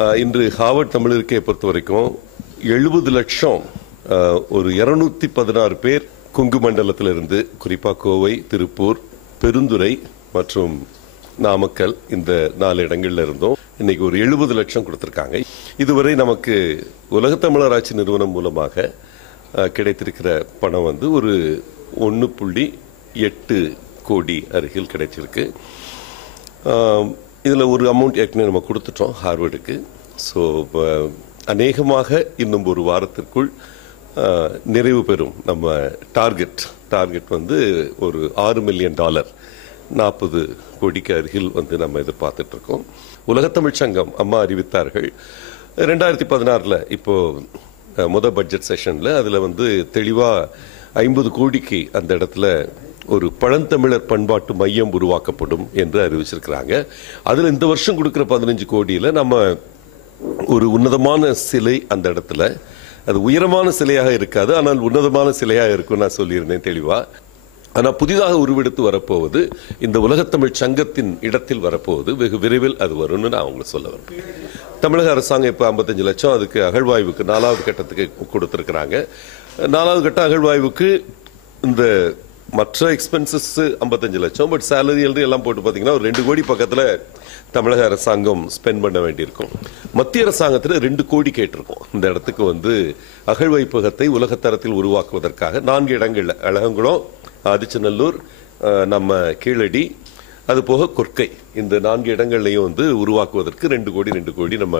இன்று ஹாவர்ட் தமிழருக்கே பொறுத்த வரைக்கும் எழுபது லட்சம் ஒரு இருநூத்தி பதினாறு பேர் கொங்கு மண்டலத்திலிருந்து குறிப்பாக கோவை திருப்பூர் பெருந்துறை மற்றும் நாமக்கல் இந்த நாலு இடங்கள்ல இருந்தோம் இன்னைக்கு ஒரு எழுபது லட்சம் கொடுத்துருக்காங்க. இதுவரை நமக்கு உலகத்தமிழராட்சி நிறுவனம் மூலமாக கிடைத்திருக்கிற பணம் வந்து ஒரு ஒன்று புள்ளி எட்டு கோடி அருகில் கிடைச்சிருக்கு. இதில் ஒரு அமௌண்ட் ஏற்கனவே நம்ம கொடுத்துட்டோம் ஹார்வர்டுக்கு. ஸோ அநேகமாக இன்னும் ஒரு வாரத்திற்குள் நிறைவு பெறும். நம்ம டார்கெட் டார்கெட் வந்து ஒரு ஆறு மில்லியன் டாலர் நாற்பது கோடிக்கு அருகில் வந்து நம்ம எதிர்பார்த்துட்ருக்கோம். உலகத்தமிழ் சங்கம் அம்மா அறிவித்தார்கள். ரெண்டாயிரத்தி பதினாறில் இப்போது முத பட்ஜெட் செஷனில் அதில் வந்து தெளிவாக ஐம்பது கோடிக்கு அந்த இடத்துல ஒரு பழந்தமிழர் பண்பாட்டு மையம் உருவாக்கப்படும் என்று அறிவிச்சிருக்கிறாங்க. அதில் இந்த வருஷம் கொடுக்குற பதினஞ்சு கோடியில் நம்ம ஒரு உன்னதமான சிலை அந்த இடத்துல. அது உயரமான சிலையாக இருக்காது ஆனால் உன்னதமான சிலையாக இருக்கும் நான் சொல்லியிருந்தேன் தெளிவாக ஆனால் புதிதாக உருவெடுத்து வரப்போவது இந்த உலகத்தமிழ் சங்கத்தின் இடத்தில் வரப்போவது வெகு விரைவில் அது வரும்னு நான் அவங்களுக்கு சொல்ல வரேன். தமிழக அரசாங்கம் இப்போ ஐம்பத்தஞ்சு லட்சம் அதுக்கு அகழ்வாய்வுக்கு நாலாவது கட்டத்துக்கு கொடுத்துருக்குறாங்க. நாலாவது கட்ட அகழ்வாய்வுக்கு இந்த மற்ற எக்ஸ்பென்சஸ் ஐம்பத்தஞ்சு லட்சம் பட் சேலரி எழுதி எல்லாம் போட்டு பார்த்தீங்கன்னா ஒரு ரெண்டு கோடி பக்கத்தில் தமிழக அரசாங்கம் ஸ்பெண்ட் பண்ண வேண்டியிருக்கும். மத்திய அரசாங்கத்தில் ரெண்டு கோடி கேட்டிருக்கோம். இந்த இடத்துக்கு வந்து அகழ்வைப்பகத்தை உலகத்தரத்தில் உருவாக்குவதற்காக நான்கு இடங்களில். அழகங்குளம் ஆதிச்சநல்லூர் நம்ம கீழடி அது போக கொற்கை. இந்த நான்கு இடங்கள்லையும் வந்து உருவாக்குவதற்கு ரெண்டு கோடி ரெண்டு கோடி நம்ம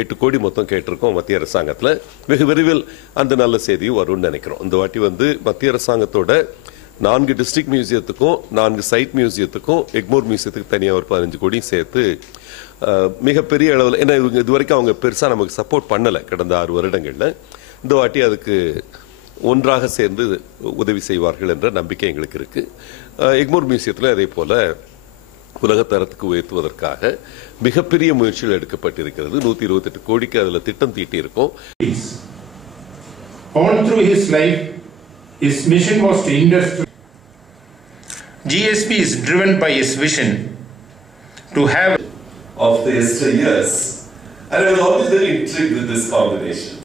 எட்டு கோடி மொத்தம் கேட்டிருக்கோம் மத்திய அரசாங்கத்தில். வெகு விரைவில் அந்த நல்ல செய்தியும் வரும்னு நினைக்கிறோம். இந்த வாட்டி வந்து மத்திய அரசாங்கத்தோட நான்கு டிஸ்ட்ரிக்ட் மியூசியத்துக்கும் நான்கு சைட் மியூசியத்துக்கும் எக்மோர் மியூசியத்துக்கு தனியாக ஒரு பதினஞ்சு கோடியும் சேர்த்து மிகப்பெரிய அளவில் ஏன்னா இவங்க இது வரைக்கும் அவங்க பெருசாக நமக்கு சப்போர்ட் பண்ணலை கடந்த ஆறு வருடங்களில். இந்த வாட்டி அதுக்கு ஒன்றாக சேர்ந்து உதவி செய்வார்கள் என்ற நம்பிக்கை எங்களுக்கு இருக்குது எக்மோர் மியூசியத்தில் அதே போல் உலகத்தரத்துக்கு உயர்த்துவதற்காக மிகப்பெரிய முயற்சிகள் எடுக்கப்பட்டிருக்கிறது. நூற்றி இருபத்தெட்டு கோடிக்கு அதில் திட்டம் தீட்டி இருக்கோம் All through his life, his mission was to industry. GSP is driven by his vision to have of the yesteryears and I was always very intrigued with this combination